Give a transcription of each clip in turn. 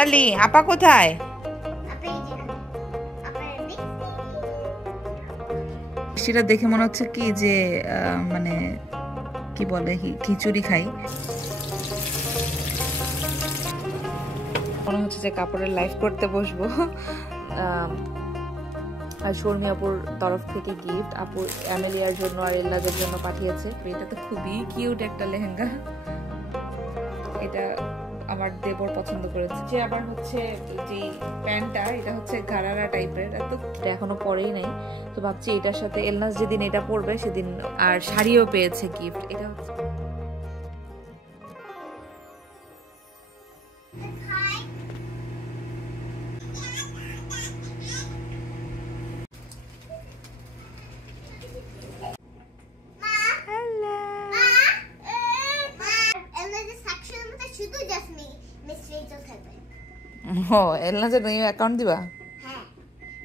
এলি আপা কোথায়? সেটা দেখে মনে হচ্ছে কি যে মানে কি বলে খিচুড়ি খাই। মনে হচ্ছে যে কাপড়ের লাইভ করতে বসবো। আর শর্মি আপুর তরফ থেকে গিফট আপু অ্যামেলিয়ার জন্য আর এল্লাদের জন্য পাঠিয়েছে। এটা তো খুবই কিউট একটা লেহেঙ্গা। এটা আমার দেবর পছন্দ করেছে। যে আবার হচ্ছে যে প্যান্টটা, এটা হচ্ছে গারারা টাইপের, এত এখনো পরেই নাই। তো ভাবছি এটার সাথে এলনাস যেদিন এটা পরবে সেদিন। আর শাড়িও পেয়েছে গিফট। এটা হচ্ছে ও এলনাসের নিউ অ্যাকাউন্ট দিবা? হ্যাঁ,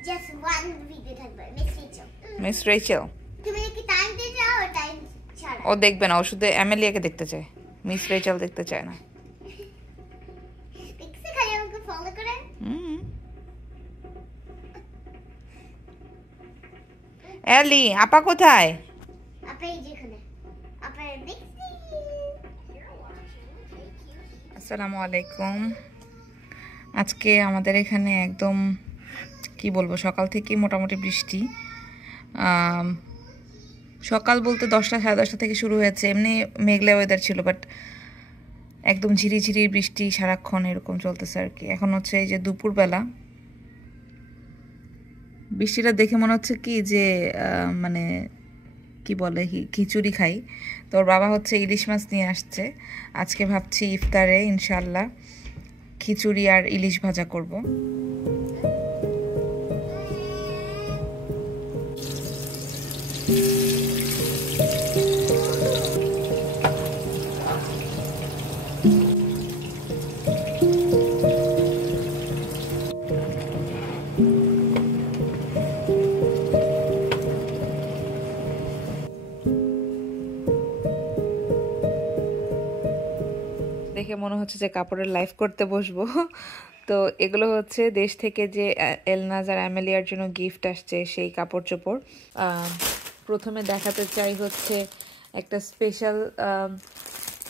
জাস্ট ওয়ান ভিডিও থাকবে মিস রেচেল। মিস রেচেল তুমি কি টাইম দিয়ে যাও টাইম ছাড়া? ও দেখবে না, ও শুধু অ্যামেলিয়াকে দেখতে চায়, মিস রেচেল দেখতে চায় না। দেখছে খালি আমাকে ফলো করে। এলি আপা কোথায়? আপা এই যেখানে আপা দেখছি। আসসালামু আলাইকুম। আজকে আমাদের এখানে একদম কি বলবো, সকাল থেকে মোটামুটি বৃষ্টি। সকাল বলতে 10টা সাড়ে 10টা থেকে শুরু হয়েছে। এমনি মেঘলা ওয়েদার ছিল, বাট একদম ঝিরিঝিরি বৃষ্টি সারাক্ষণ এরকম চলতেছে আর কি। এখন হচ্ছে এই যে দুপুরবেলা, বৃষ্টিটা দেখে মনে হচ্ছে কি যে মানে কি বলে খিচুড়ি খাই। তো ওর বাবা হচ্ছে ইলিশ মাছ নিয়ে আসছে। আজকে ভাবছি ইফতারে ইনশাল্লাহ খিচুড়ি আর ইলিশ ভাজা করব। দেখে মনে হচ্ছে যে কাপড়ের লাইভ করতে বসবো। তো এগুলো হচ্ছে দেশ থেকে যে এলনাজ আর অ্যামেলিয়ার জন্য গিফট আসছে সেই কাপড় চোপড়। প্রথমে দেখাতে চাই হচ্ছে একটা স্পেশাল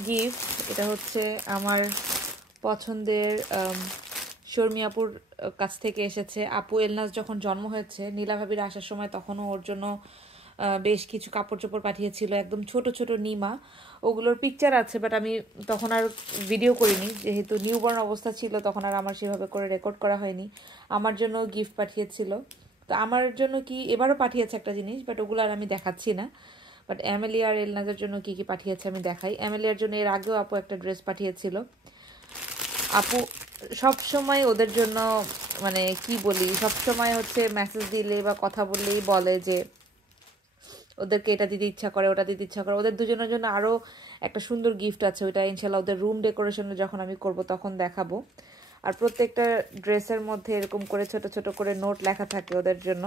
গিফট। এটা হচ্ছে আমার পছন্দের শর্মি আপুর কাছ থেকে এসেছে। আপু এলনাজ যখন জন্ম হয়েছে, নীলা ভাবির আসার সময় তখনও ওর জন্য বেশ কিছু কাপড় চোপড় পাঠিয়েছিল, একদম ছোট ছোট নিমা। ওগুলোর পিকচার আছে, বাট আমি তখন আর ভিডিও করিনি, যেহেতু নিউবর্ন অবস্থা ছিল তখন আর আমার সেভাবে করে রেকর্ড করা হয়নি। আমার জন্য গিফট পাঠিয়েছিল। তো আমার জন্য কি এবারও পাঠিয়েছে একটা জিনিস, বাট ওগুলো আর আমি দেখাচ্ছি না। বাট অ্যামেলিয়া আর এলনাজের জন্য কি কি পাঠিয়েছে আমি দেখাই। অ্যামেলিয়ার জন্য এর আগেও আপু একটা ড্রেস পাঠিয়েছিল। আপু সব সময় ওদের জন্য মানে কি বলি, সব সময় হচ্ছে মেসেজ দিলে বা কথা বললেই বলে যে ওদেরকে এটা দিতে ইচ্ছা করে, ওটা দিতে ইচ্ছা করে। ওদের দুজনের জন্য আরও একটা সুন্দর গিফট আছে, ওইটা ইনশাল্লাহ ওদের রুম ডেকোরেশনে যখন আমি করব তখন দেখাবো। আর প্রত্যেকটা ড্রেসের মধ্যে এরকম করে ছোট ছোট করে নোট লেখা থাকে ওদের জন্য।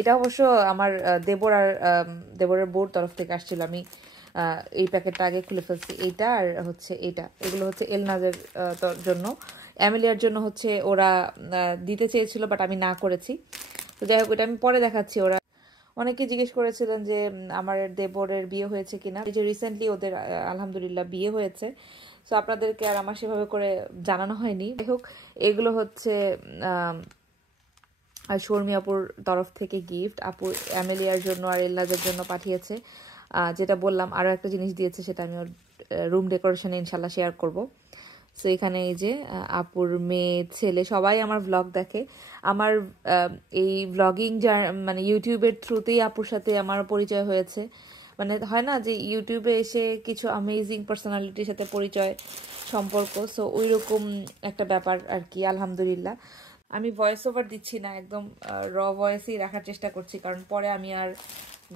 এটা অবশ্য আমার দেবর আর দেবরের বউর তরফ থেকে আসছিল। আমি এই প্যাকেটটা আগে খুলে ফেলছি। এইটা আর হচ্ছে এইটা, এগুলো হচ্ছে এলনাজের জন্য। অ্যামেলিয়ার জন্য হচ্ছে ওরা দিতে চেয়েছিল, বাট আমি না করেছি। তো যাই হোক, এটা আমি পরে দেখাচ্ছি। ওরা অনেকে জিজ্ঞেস করেছিলেন যে আমার দেবরের বিয়ে হয়েছে কিনা। এই যে রিসেন্টলি ওদের আলহামদুলিল্লাহ বিয়ে হয়েছে। সো আপনাদেরকে আর আমার সেভাবে করে জানানো হয়নি। যাই হোক, এগুলো হচ্ছে আর শর্মি আপুর তরফ থেকে গিফট আপু অ্যামেলিয়ার জন্য আর এল্লাদের জন্য পাঠিয়েছে। যেটা বললাম, আরও একটা জিনিস দিয়েছে, সেটা আমি ওর রুম ডেকোরেশনে ইনশাল্লাহ শেয়ার করব। সো এখানে এই যে আপুর মেয়ে ছেলে সবাই আমার ব্লগ দেখে। আমার এই ব্লগিং মানে ইউটিউবের থ্রুতেই আপুর সাথে আমার পরিচয় হয়েছে। মানে হয় না যে ইউটিউবে এসে কিছু অ্যামেজিং পার্সোনালিটির সাথে পরিচয় সম্পর্ক, সো ওই রকম একটা ব্যাপার আর কি। আলহামদুলিল্লাহ আমি ভয়েস ওভার দিচ্ছি না, একদম র ভয়েসেই রাখার চেষ্টা করছি, কারণ পরে আমি আর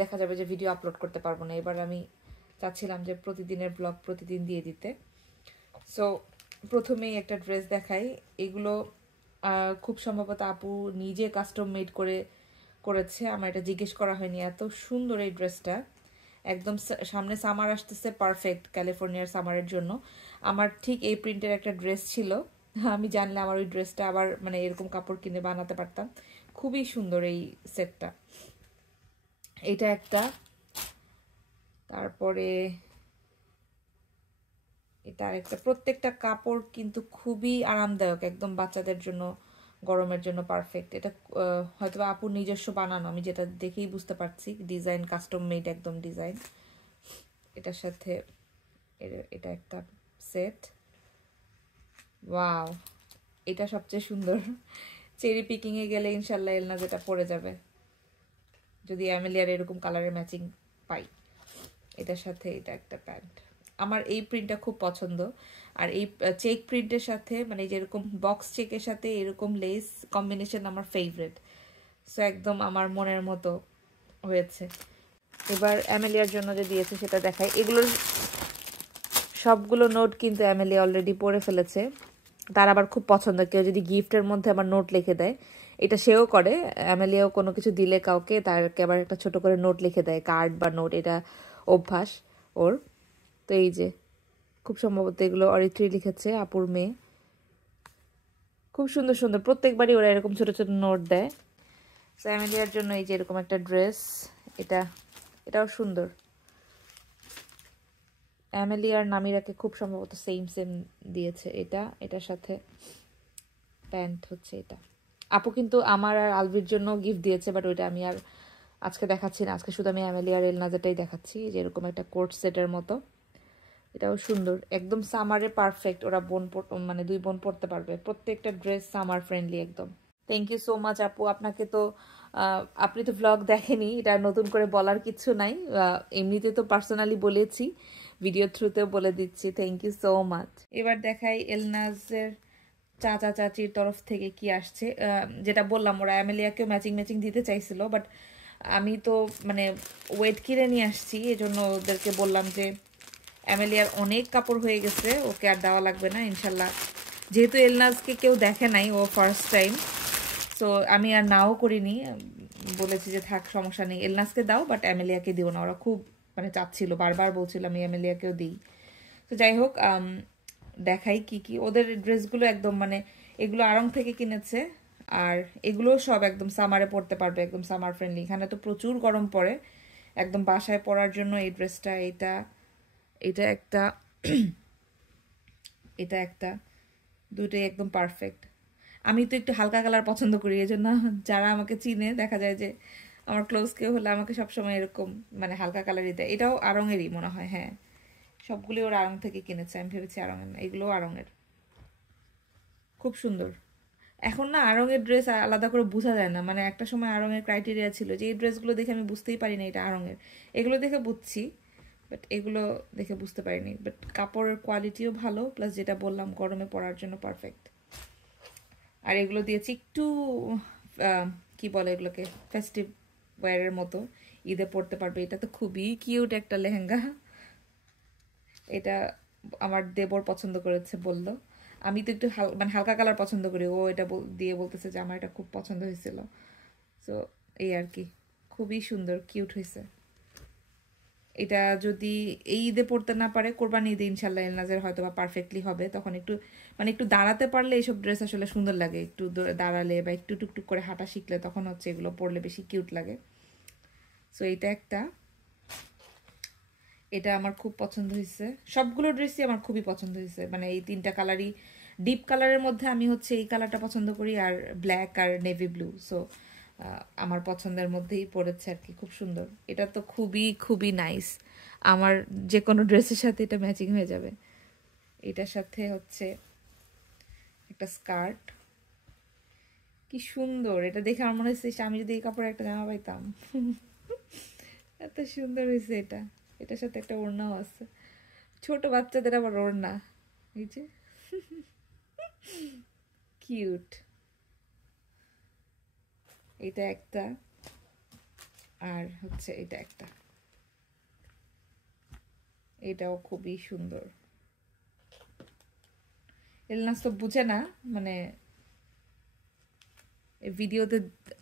দেখা যাবে যে ভিডিও আপলোড করতে পারবো না। এবার আমি চাচ্ছিলাম যে প্রতিদিনের ব্লগ প্রতিদিন দিয়ে দিতে। সো প্রথমেই একটা ড্রেস দেখাই। এগুলো খুব সম্ভবত আপু নিজে কাস্টম মেড করেছে, আমার এটা জিজ্ঞেস করা হয়নি। এত সুন্দর এই ড্রেসটা, একদম সামনে সামার আসতেছে, পারফেক্ট ক্যালিফোর্নিয়ার সামারের জন্য। আমার ঠিক এই প্রিন্টের একটা ড্রেস ছিল, আমি জানলে আমার ওই ড্রেসটা আবার মানে এরকম কাপড় কিনে বানাতে পারতাম। খুবই সুন্দর এই সেটটা। এটা একটা, তারপরে এটা আরেকটা। প্রত্যেকটা কাপড় কিন্তু খুবই আরামদায়ক, একদম বাচ্চাদের জন্য, গরমের জন্য পারফেক্ট। এটা হয়তো আপুর নিজস্ব বানানো, আমি যেটা দেখেই বুঝতে পারছি, ডিজাইন কাস্টম মেড একদম ডিজাইন। এটার সাথে এটা একটা সেট। ওয়াও, এটা সবচেয়ে সুন্দর। চেরি পিকিং এ গেলে ইনশাল্লাহ এলনা যেটা পরে যাবে, যদি অ্যামেলিয়ার এরকম কালারের ম্যাচিং পাই। এটার সাথে এটা একটা প্যান্ট। আমার এই প্রিন্টটা খুব পছন্দ। আর এই চেক প্রিন্টের সাথে মানে যেরকম বক্স চেকের সাথে এরকম লেস কম্বিনেশন আমার ফেভারিট। সো একদম আমার মনের মতো হয়েছে। এবার অ্যামেলিয়ার জন্য যে দিয়েছে সেটা দেখাই। এগুলোর সবগুলো নোট কিন্তু অ্যামেলিয়া অলরেডি পড়ে ফেলেছে। তার আবার খুব পছন্দ কেউ যদি গিফটের মধ্যে আবার নোট লিখে দেয়, এটা সেও করে। অ্যামেলিয়াও কোনো কিছু দিলে কাউকে, তারকে আবার একটা ছোট করে নোট লিখে দেয়, কার্ড বা নোট, এটা অভ্যাস ওর। তো এই যে খুব সম্ভবত এগুলো অরিত্রী লিখেছে, আপুর মেয়ে। খুব সুন্দর সুন্দর, প্রত্যেকবারই ওরা এরকম ছোট ছোট নোট দেয়। সো অ্যামেলিয়ার জন্য এই যে এরকম একটা ড্রেস, এটাও সুন্দর। অ্যামেলিয়ার নামিরাকে খুব সম্ভবত সেম সেম দিয়েছে এটার সাথে প্যান্ট হচ্ছে এটা। আপু কিন্তু আমার আর আলভির জন্য গিফট দিয়েছে, বাট ওইটা আমি আর আজকে দেখাচ্ছি না। আজকে শুধু আমি অ্যামেলিয়ার এলনাজাটাই দেখাচ্ছি, যে এরকম একটা কোট সেটের মতো। এটাও সুন্দর, একদম সামারে পারফেক্ট। ওরা মানে দুই বোন পড়তে পারবে। প্রত্যেকটা ড্রেস সামার ফ্রেন্ডলি একদম। থ্যাংক ইউ সো মাচ আপু। আপনাকে তো আপনি তো ভ্লগ দেখেনি, এটা নতুন করে বলার কিছু নাই। এমনিতে তো পার্সোনালি বলেছি, ভিডিও থ্রুতেও বলে দিচ্ছি। Thank you so much. এবার দেখাই এলনাজের চাচা চাচির তরফ থেকে কি আসছে। যেটা বললাম, ওরা অ্যামেলিয়াকেও ম্যাচিং ম্যাচিং দিতে চাইছিল, বাট আমি তো মানে ওয়েট কিনে নিয়ে আসছি, এজন্য ওদেরকে বললাম যে অ্যামেলিয়ার অনেক কাপড় হয়ে গেছে, ওকে আর দেওয়া লাগবে না ইনশাল্লাহ। যেহেতু এলনাজকে কেউ দেখে নাই, ও ফার্স্ট টাইম, সো আমি আর নাও করিনি, বলেছি যে থাক সমস্যা নেই, এলনাজকে দাও বাট অ্যামেলিয়াকে দিও না। ওরা খুব মানে চাচ্ছিল, বারবার বলছিল আমি অ্যামেলিয়াকেও দিই। তো যাই হোক, দেখাই কি কি ওদের ড্রেসগুলো। একদম মানে এগুলো আড়ং থেকে কিনেছে, আর এগুলো সব একদম সামারে পরতে পারবে, একদম সামার ফ্রেন্ডলি। এখানে তো প্রচুর গরম পড়ে, একদম বাসায় পরার জন্য এই ড্রেসটা। এটা একটা এটা একটা, দুটোই একদম পারফেক্ট। আমি তো একটু হালকা কালার পছন্দ করি, এই জন্য যারা আমাকে চিনে, দেখা যায় যে আমার ক্লোজ কেউ হলে আমাকে সবসময় এরকম মানে হালকা কালারই দেয়। এটাও আড়ংয়েরই মনে হয়, হ্যাঁ সবগুলি ওর আড়ং থেকে কিনেছে। আমি ভেবেছি আড়ংয়ের না, এগুলোও আড়ংয়ের। খুব সুন্দর। এখন না আড়ংয়ের ড্রেস আলাদা করে বোঝা যায় না, মানে একটা সময় আড়ংয়ের ক্রাইটেরিয়া ছিল যে এই ড্রেসগুলো দেখে আমি বুঝতেই পারি না এটা আড়ংয়ের। এগুলো দেখে বুঝছি, বাট এগুলো দেখে বুঝতে পারিনি। বাট কাপড়ের কোয়ালিটিও ভালো, প্লাস যেটা বললাম গরমে পরার জন্য পারফেক্ট। আর এগুলো দিয়েছি একটু কি বলে এগুলোকে, ফেস্টিভ ওয়্যারের মতো, ঈদে পরতে পারবে। এটা তো খুবই কিউট একটা লেহেঙ্গা। এটা আমার দেবর পছন্দ করেছে, বলল। আমি তো একটু মানে হালকা কালার পছন্দ করি, ও এটা দিয়ে বলতেছে যে আমার এটা খুব পছন্দ হয়েছিল। সো এই আর কি, খুবই সুন্দর, কিউট হয়েছে। এটা যদি এই ঈদে পড়তে না পারে, কোরবানি ঈদে ইনশাল্লাহ এলনাজের হয়তো বা পারফেক্টলি হবে। তখন একটু মানে একটু দাঁড়াতে পারলে এইসব ড্রেস আসলে সুন্দর লাগে, একটু দাঁড়ালে বা একটু টুকটুক করে হাঁটা শিখলে তখন হচ্ছে এগুলো পরলে বেশি কিউট লাগে। সো এটা একটা, এটা আমার খুব পছন্দ হয়েছে। সবগুলো ড্রেসই আমার খুবই পছন্দ হয়েছে, মানে এই তিনটা কালারই। ডিপ কালারের মধ্যে আমি হচ্ছে এই কালারটা পছন্দ করি, আর ব্ল্যাক আর নেভি ব্লু। সো আমার পছন্দের মধ্যেই পড়েছে আর কি, খুব সুন্দর। এটা তো খুবই খুবই নাইস, আমার যে কোনো ড্রেসের সাথে এটা ম্যাচিং হয়ে যাবে। এটার সাথে হচ্ছে একটা স্কার্ট, কি সুন্দর। এটা দেখে আমার মনে হচ্ছে আমি যদি এই কাপড়ে একটা জামা পাইতাম। এত সুন্দর হয়েছে এটা। এটার সাথে একটা ওড়নাও আছে, ছোট বাচ্চাদের আবার ওড়না, এই যে কিউট। এটা একটা, আর হচ্ছে এটা একটা, এটাও খুবই সুন্দর। এলনাস তো বুঝে না, মানে ভিডিওতে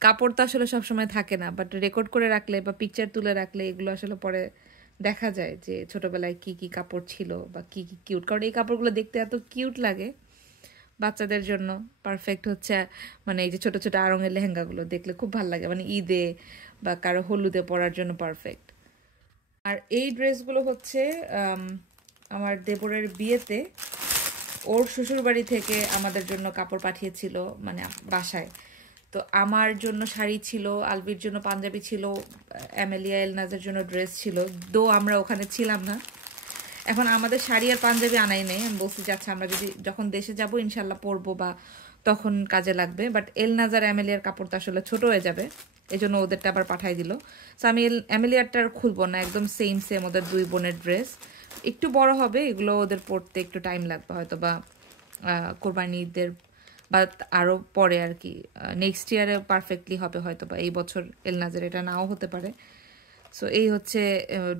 কাপড় তো আসলে সবসময় থাকে না, বাট রেকর্ড করে রাখলে বা পিকচার তুলে রাখলে এগুলো আসলে পরে দেখা যায় যে ছোটবেলায় কি কি কাপড় ছিল বা কি কি কিউট, কারণ এই কাপড়গুলো দেখতে এত কিউট লাগে বাচ্চাদের জন্য। পারফেক্ট হচ্ছে মানে এই যে ছোট ছোট আড়ঙের লেহেঙ্গাগুলো দেখলে খুব ভালো লাগে, মানে ঈদে বা কারো হলুদে পরার জন্য পারফেক্ট। আর এই ড্রেসগুলো হচ্ছে আমার দেবরের বিয়েতে ওর শ্বশুরবাড়ি থেকে আমাদের জন্য কাপড় পাঠিয়েছিল, মানে বাসায়। তো আমার জন্য শাড়ি ছিল, আলবির জন্য পাঞ্জাবি ছিল, অ্যামেলিয়া এলনাজের জন্য ড্রেস ছিল, দো আমরা ওখানে ছিলাম না। এখন আমাদের শাড়ি আর পাঞ্জাবি আনাই নেই, আমি বলছি যে আচ্ছা আমরা যদি যখন দেশে যাব ইনশাল্লাহ পরবো বা তখন কাজে লাগবে, বাট এলনাজ আর অ্যামেলিয়ার কাপড় তো আসলে ছোট হয়ে যাবে, এই জন্য ওদেরটা আবার পাঠাই দিল। সো আমি অ্যামেলিয়ারটা আর খুলবো না, একদম সেম সেম ওদের দুই বোনের ড্রেস, একটু বড় হবে, এগুলো ওদের পরতে একটু টাইম লাগবে হয়তো, বা কোরবানি ঈদের বা আরও পরে আর কি, নেক্সট ইয়ারে পারফেক্টলি হবে হয়তো, বা এই বছর এলনাজের এটা নাও হতে পারে। সো এই হচ্ছে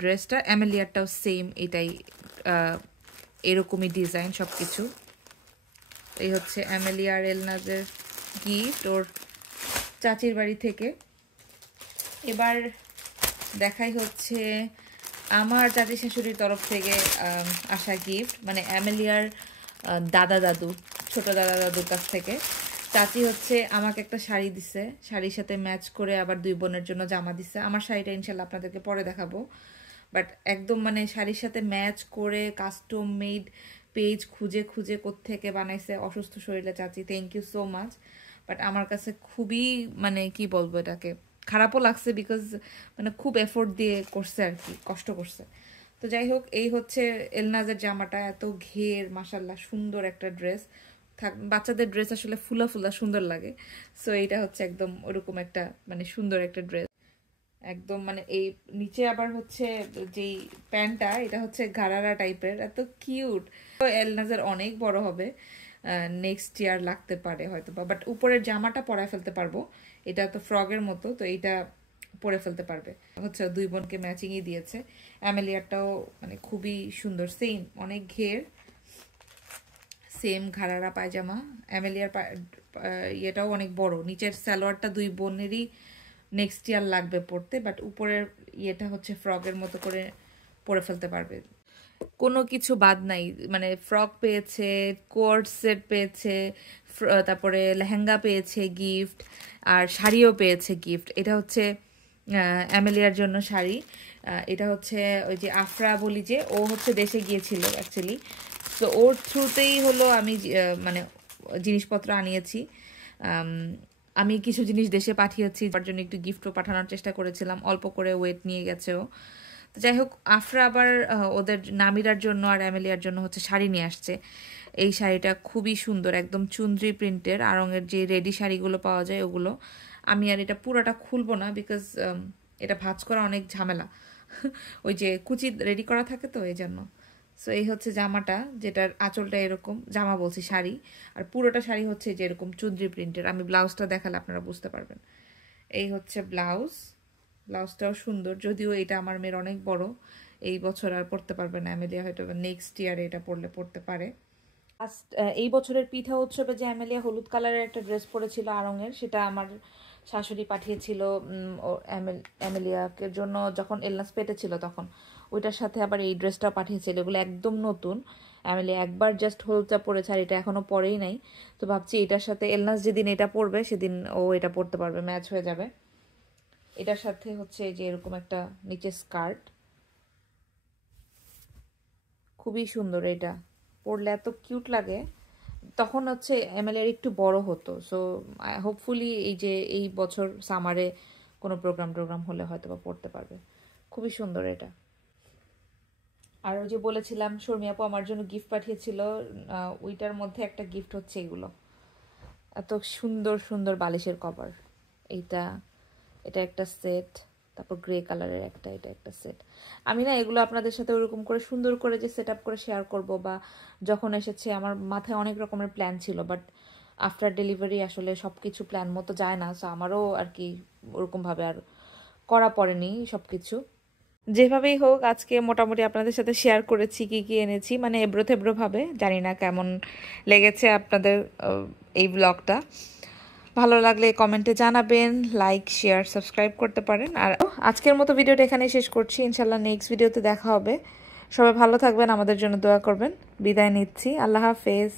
ড্রেসটা, অ্যামেলিয়ারটাও সেম এটাই, এরকমই ডিজাইন সব কিছু। এই হচ্ছে অ্যামেলিয়ার এলনাজের গিফট ওর চাচির বাড়ি থেকে। এবার দেখাই হচ্ছে আমার চাচি শাশুড়ির তরফ থেকে আসা গিফট, মানে অ্যামেলিয়ার দাদা দাদু, ছোট দাদা দাদুর কাছ থেকে। চাচি হচ্ছে আমাকে একটা শাড়ি দিছে, শাড়ির সাথে ম্যাচ করে আবার দুই বোনের জন্য জামা দিছে। আমার শাড়িটা ইনশাল্লাহ আপনাদেরকে পরে দেখাবো, বাট একদম মানে শাড়ির সাথে ম্যাচ করে কাস্টম মেড পেজ খুঁজে খুঁজে কোত্থেকে বানাইছে অসুস্থ শরীরে চাচি, thank you so much. But আমার কাছে খুবই মানে কি বলবো এটাকে, খারাপও লাগছে, বিকজ মানে খুব এফোর্ট দিয়ে করছে আর কি, কষ্ট করছে। তো যাই হোক, এই হচ্ছে এলনাজের জামাটা, এত ঘের মাশাল্লাহ, সুন্দর একটা ড্রেস। বাচ্চাদের ড্রেস আসলে ফুলা ফুলা সুন্দর লাগে, সো এইটা হচ্ছে একদম ওরকম একটা মানে সুন্দর একটা ড্রেস একদম, মানে এই নিচে আবার হচ্ছে যেই প্যান্টটা, এটা হচ্ছে গারারা টাইপের, এত কিউট। এলনাজের অনেক বড় হবে, নেক্সট ইয়ার লাগতে পারে হয়তো বা, বাট উপরের জামাটা পরায় ফেলতে পারবো, এটা তো ফ্রগের মতো, তো এইটা পরে ফেলতে পারবে। হচ্ছে দুই বোনকে ম্যাচিংই দিয়েছে। অ্যামেলিয়ারটাও মানে খুবই সুন্দর, সেম অনেক ঘের, সেম ঘাড়ারা পায়জামা। অ্যামেলিয়ার ইয়েটাও অনেক বড়, নিচের সালোয়ারটা দুই বোনেরই নেক্সট ইয়ার লাগবে পরতে, বাট উপরের ইয়েটা হচ্ছে ফ্রকের মতো করে পরে ফেলতে পারবে, কোনো কিছু বাদ নাই। মানে ফ্রক পেয়েছে, কোট সেট পেয়েছে, তারপরে লেহেঙ্গা পেয়েছে গিফট, আর শাড়িও পেয়েছে গিফট। এটা হচ্ছে অ্যামেলিয়ার জন্য শাড়ি, এটা হচ্ছে ওই যে আফরা বলি যে, ও হচ্ছে দেশে গিয়েছিল অ্যাকচুয়ালি, তো ওর থ্রুতেই হলো আমি মানে জিনিসপত্র আনিয়েছি। আমি কিছু জিনিস দেশে পাঠিয়েছি, তার জন্য একটু গিফটও পাঠানোর চেষ্টা করেছিলাম, অল্প করে ওয়েট নিয়ে গেছেও। তো যাই হোক, আফরা আবার ওদের নামিরার জন্য আর অ্যামেলিয়ার জন্য হচ্ছে শাড়ি নিয়ে আসছে। এই শাড়িটা খুবই সুন্দর, একদম চুনরি প্রিন্টের আড়ঙের যে রেডি শাড়িগুলো পাওয়া যায় ওগুলো। আমি আর এটা পুরোটা খুলবো না, বিকজ এটা ভাঁজ করা অনেক ঝামেলা, ওই যে কুচি রেডি করা থাকে তো এই জন্য। সো এই হচ্ছে জামাটা, যেটার আঁচলটা এরকম, জামা বলছি শাড়ি, আর পুরোটা শাড়ি হচ্ছে যে এরকম চুনরি প্রিন্টের। আমি ব্লাউজটা দেখালে আপনারা বুঝতে পারবেন। এই হচ্ছে ব্লাউজ, ব্লাউজটাও সুন্দর, যদিও এটা আমার মেয়ের অনেক বড়, এই বছর আর পড়তে পারবে না অ্যামেলিয়া, হয়তো নেক্সট ইয়ারে এটা পড়তে পারে। এই বছরের পিঠা উৎসবে যে অ্যামেলিয়া হলুদ কালারের একটা ড্রেস পরেছিল আড়ঙের, সেটা আমার শাশুড়ি পাঠিয়েছিল অ্যামেলিয়াকে জন্য, যখন এলনাস পেটে ছিল তখন। ওইটার সাথে আবার এই ড্রেসটাও পাঠিয়েছিল, এগুলো একদম নতুন। অ্যামেলিয়া একবার জাস্ট হলুদটা পরেছে, আর এটা এখনো পরেই নাই। তো ভাবছি এটার সাথে এলনাস যেদিন এটা পরবে সেদিন ও এটা পরতে পারবে, ম্যাচ হয়ে যাবে। এটার সাথে হচ্ছে যে এরকম একটা নিচে স্কার্ট, খুবই সুন্দর, এটা পরলে এত কিউট লাগে। তখন হচ্ছে এমএলএর একটু বড় হতো, সো হোপফুলি এই যে এই বছর সামারে কোনো প্রোগ্রাম হলে হয়তো বা পড়তে পারবে। খুবই সুন্দর এটা। আর ওই যে বলেছিলাম শর্মি আপু আমার জন্য গিফট পাঠিয়েছিল, ওইটার মধ্যে একটা গিফট হচ্ছে এগুলো, এত সুন্দর সুন্দর বালিশের কভার। এইটা, এটা একটা সেট, তারপর গ্রে কালারের একটা, এটা একটা সেট। আমি না এগুলো আপনাদের সাথে ওরকম করে সুন্দর করে যে সেট আপ করে শেয়ার করব, বা যখন এসেছে আমার মাথায় অনেক রকমের প্ল্যান ছিল, বাট আফটার ডেলিভারি আসলে সব কিছু প্ল্যান মতো যায় না, সো আমারও আর কি ওরকমভাবে আর করা পড়েনি সব কিছু। যেভাবেই হোক আজকে মোটামুটি আপনাদের সাথে শেয়ার করেছি কি কি এনেছি, মানে এবড়ো থেবড়ো ভাবে, জানি না কেমন লেগেছে আপনাদের এই ব্লগটা। ভালো লাগলে কমেন্টে জানাবেন, লাইক শেয়ার সাবস্ক্রাইব করতে পারেন। আর আজকের মতো ভিডিওটা এখানেই শেষ করছি, ইনশাল্লাহ নেক্সট ভিডিওতে দেখা হবে। সবাই ভালো থাকবেন, আমাদের জন্য দোয়া করবেন। বিদায় নিচ্ছি, আল্লাহ হাফেজ।